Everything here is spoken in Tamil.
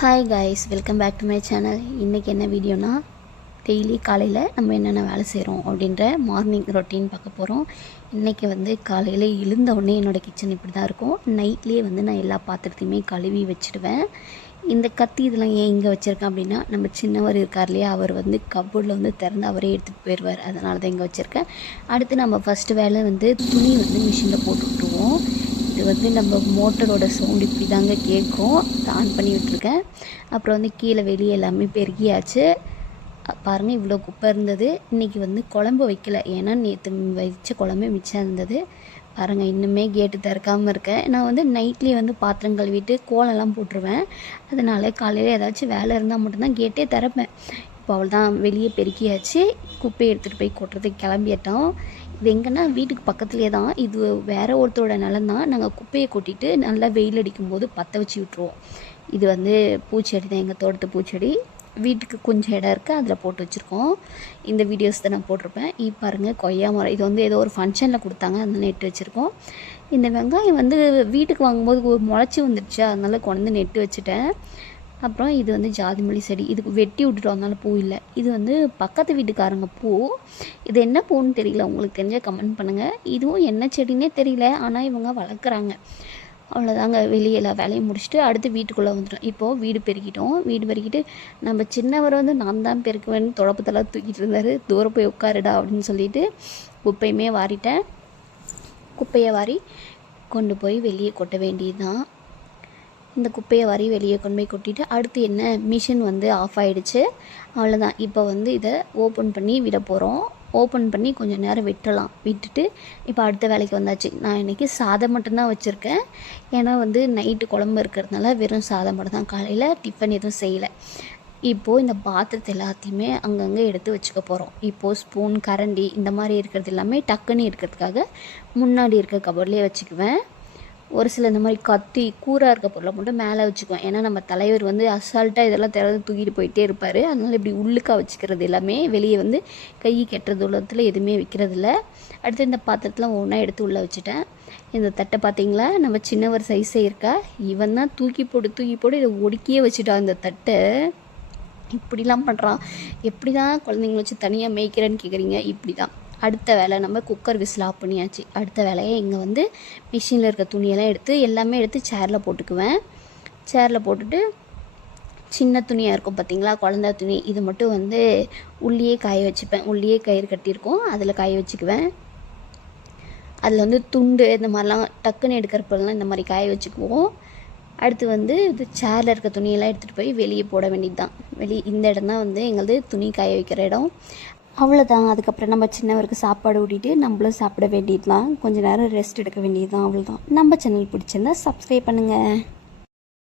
Hi guys, welcome back to my channel. இன்றைக்கி என்ன வீடியோனா, டெய்லி காலையில் நம்ம என்னென்ன வேலை செய்கிறோம் அப்படின்ற மார்னிங் ரொட்டீன் பார்க்க போகிறோம். இன்றைக்கி காலையில் எழுந்த உடனே என்னோடய கிச்சன் இப்படி தான் இருக்கும். நைட்லேயே நான் எல்லா பாத்திரத்தையுமே கழுவி வச்சுடுவேன். இந்த கத்தி இதெல்லாம் ஏன் இங்கே வச்சுருக்கேன் அப்படின்னா, நம்ம சின்னவர் இருக்கார் இல்லையா, அவர் கப்போர்டில் திறந்து அவரே எடுத்துகிட்டு போயிடுவார். அதனால தான் இங்கே வச்சுருக்கேன். அடுத்து நம்ம ஃபஸ்ட்டு வேலை துணி மிஷினில் போட்டு விட்டுருவோம். இது நம்ம மோட்டரோட சவுண்ட் இப்படி தாங்க கேட்கும். ஆன் பண்ணி விட்டுருக்கேன். அப்புறம் கீழே வெளியே எல்லாமே பெருகியாச்சு. பாருங்கள், இவ்வளோ குப்பை இருந்தது. இன்றைக்கி குழம்பு வைக்கல, ஏன்னா நேற்று வச்ச குழம்பு மிச்சம் இருந்தது. பாருங்கள், இன்னுமே கேட்டு திறக்காமல் இருக்கேன். நான் நைட்லேயே பாத்திரம் கழுவிட்டு கோலம்லாம் போட்டுருவேன். அதனால் காலையில் ஏதாச்சும் வேலை இருந்தால் மட்டும்தான் கேட்டே திறப்பேன். இப்போ அவள் தான் வெளியே பெருக்கியாச்சு. குப்பையை எடுத்துகிட்டு போய் கொட்டுறதுக்கு கிளம்பிட்டோம். இது எங்கன்னா வீட்டுக்கு பக்கத்துலேயே தான். இது வேறு ஒருத்தரோட நிலம் தான். நாங்கள் குப்பையை கொட்டிட்டு நல்லா வெயில் அடிக்கும்போது பற்ற வச்சு விட்ருவோம். இது பூச்செடி தான், எங்கள் தோட்டத்து பூச்செடி. வீட்டுக்கு கொஞ்சம் இடம் இருக்குது, அதில் போட்டு வச்சுருக்கோம். இந்த வீடியோஸ் தான் நான் போட்டிருப்பேன். பாருங்கள், கொய்யா மரம். இது ஏதோ ஒரு ஃபங்க்ஷனில் கொடுத்தாங்க, அதனால நெட்டு வச்சுருக்கோம். இந்த வெங்காயம் வீட்டுக்கு வாங்கும்போது முளைச்சி வந்துடுச்சு, அதனால கொண்டு நெட்டு வச்சுட்டேன். அப்புறம் இது ஜாதி மல்லி செடி. இதுக்கு வெட்டி விட்டுட்டு வந்தாலும் பூ இல்லை. இது பக்கத்து வீட்டுக்காரங்க பூ. இது என்ன பூன்னு தெரியல, உங்களுக்கு தெரிஞ்சால் கமெண்ட் பண்ணுங்கள். இதுவும் என்ன செடின்னே தெரியல, ஆனால் இவங்க வளர்க்குறாங்க. அவ்வளோதாங்க. வெளியே எல்லா வேலையும் முடிச்சுட்டு அடுத்து வீட்டுக்குள்ளே வந்துட்டோம். இப்போது வீடு பெருக்கிட்டோம். வீடு பெருக்கிட்டு நம்ம சின்னவர் நான் தான் பெருக்குவேன்னு தொடப்பத்தெல்லாம் தூக்கிட்டு இருந்தார். தூரம் போய் உட்காருடா அப்படின்னு சொல்லிட்டு குப்பையுமே வாரிட்டேன். குப்பையை வாரி கொண்டு போய் வெளியே கொட்ட வேண்டியது தான். இந்த குப்பையை வாரி வெளியே கொண்டு போய் கொட்டிட்டு அடுத்து என்ன, மிஷின் ஆஃப் ஆகிடுச்சு. அவ்வளோதான். இப்போ இதை ஓப்பன் பண்ணி விட போகிறோம். ஓப்பன் பண்ணி கொஞ்சம் நேரம் விட்டுட்டு இப்போ அடுத்த வேலைக்கு வந்தாச்சு. நான் இன்றைக்கி சாதம் மட்டும்தான் வச்சுருக்கேன். ஏன்னா நைட்டு குழம்பு இருக்கிறதுனால வெறும் சாதம் மட்டும் தான். காலையில் டிஃபன் எதுவும் செய்யலை. இப்போது இந்த பாத்திரத்தை எல்லாத்தையுமே அங்கங்கே எடுத்து வச்சுக்க போகிறோம். இப்போது ஸ்பூன், கரண்டி இந்த மாதிரி இருக்கிறது எல்லாமே டக்குன்னு இருக்கிறதுக்காக முன்னாடி இருக்க கபோர்ட்லேயே வச்சுக்குவேன். ஒரு சில இந்த மாதிரி கத்தி கூராக இருக்க பொருளை மட்டும் மேலே வச்சுக்குவேன். ஏன்னா நம்ம தலைவர் அசால்ட்டாக இதெல்லாம் திறந்து தூக்கிட்டு போயிட்டே இருப்பார். அதனால் இப்படி உள்ளுக்கா வச்சுக்கிறது எல்லாமே. வெளியே கை கெட்டுறது உள்ளத்தில் எதுவுமே வைக்கிறதில்ல. அடுத்து இந்த பாத்திரத்தில் ஒன்றா எடுத்து உள்ளே வச்சுட்டேன். இந்த தட்டை பார்த்தீங்களா, நம்ம சின்னவர் சைஸே இருக்கா. இவன் தான் தூக்கி போட்டு இதை ஒடுக்கியே வச்சுட்டான். இந்த தட்டை இப்படிலாம் பண்ணுறான். எப்படி தான் குழந்தைங்கள வச்சு தனியாக மேய்க்கிறேன்னு கேட்குறீங்க. இப்படி தான். அடுத்த வேலை நம்ம குக்கர் விசில் ஆஃப் பண்ணியாச்சு. அடுத்த வேலையை இங்கே மிஷினில் இருக்க துணியெல்லாம் எல்லாமே எடுத்து சேரில் போட்டுக்குவேன். சேரில் போட்டுட்டு சின்ன துணியாக இருக்கும் பார்த்திங்களா, குழந்தை துணி, இது மட்டும் உள்ளியே காய வச்சுப்பேன். உள்ளியே கயிறு கட்டியிருக்கோம், அதில் காய வச்சுக்குவேன். அதில் துண்டு இந்த மாதிரிலாம் டக்குன்னு எடுக்கிறப்பெல்லாம் இந்த மாதிரி காய வச்சுக்குவோம். அடுத்து இது சேரில் இருக்க துணியெல்லாம் எடுத்துகிட்டு போய் வெளியே போட வேண்டியது தான். இந்த இடம் தான் எங்களது துணி காய வைக்கிற இடம். அவ்வளோதான். அதுக்கப்புறம் நம்ம சின்னவருக்கு சாப்பாடு ஊட்டிட்டு நம்மளும் சாப்பிட வேண்டியது தான். கொஞ்சம் நேரம் ரெஸ்ட் எடுக்க வேண்டியது தான். அவ்வளோதான். நம்ம சேனல் பிடிச்சிருந்தா சப்ஸ்கிரைப் பண்ணுங்கள்.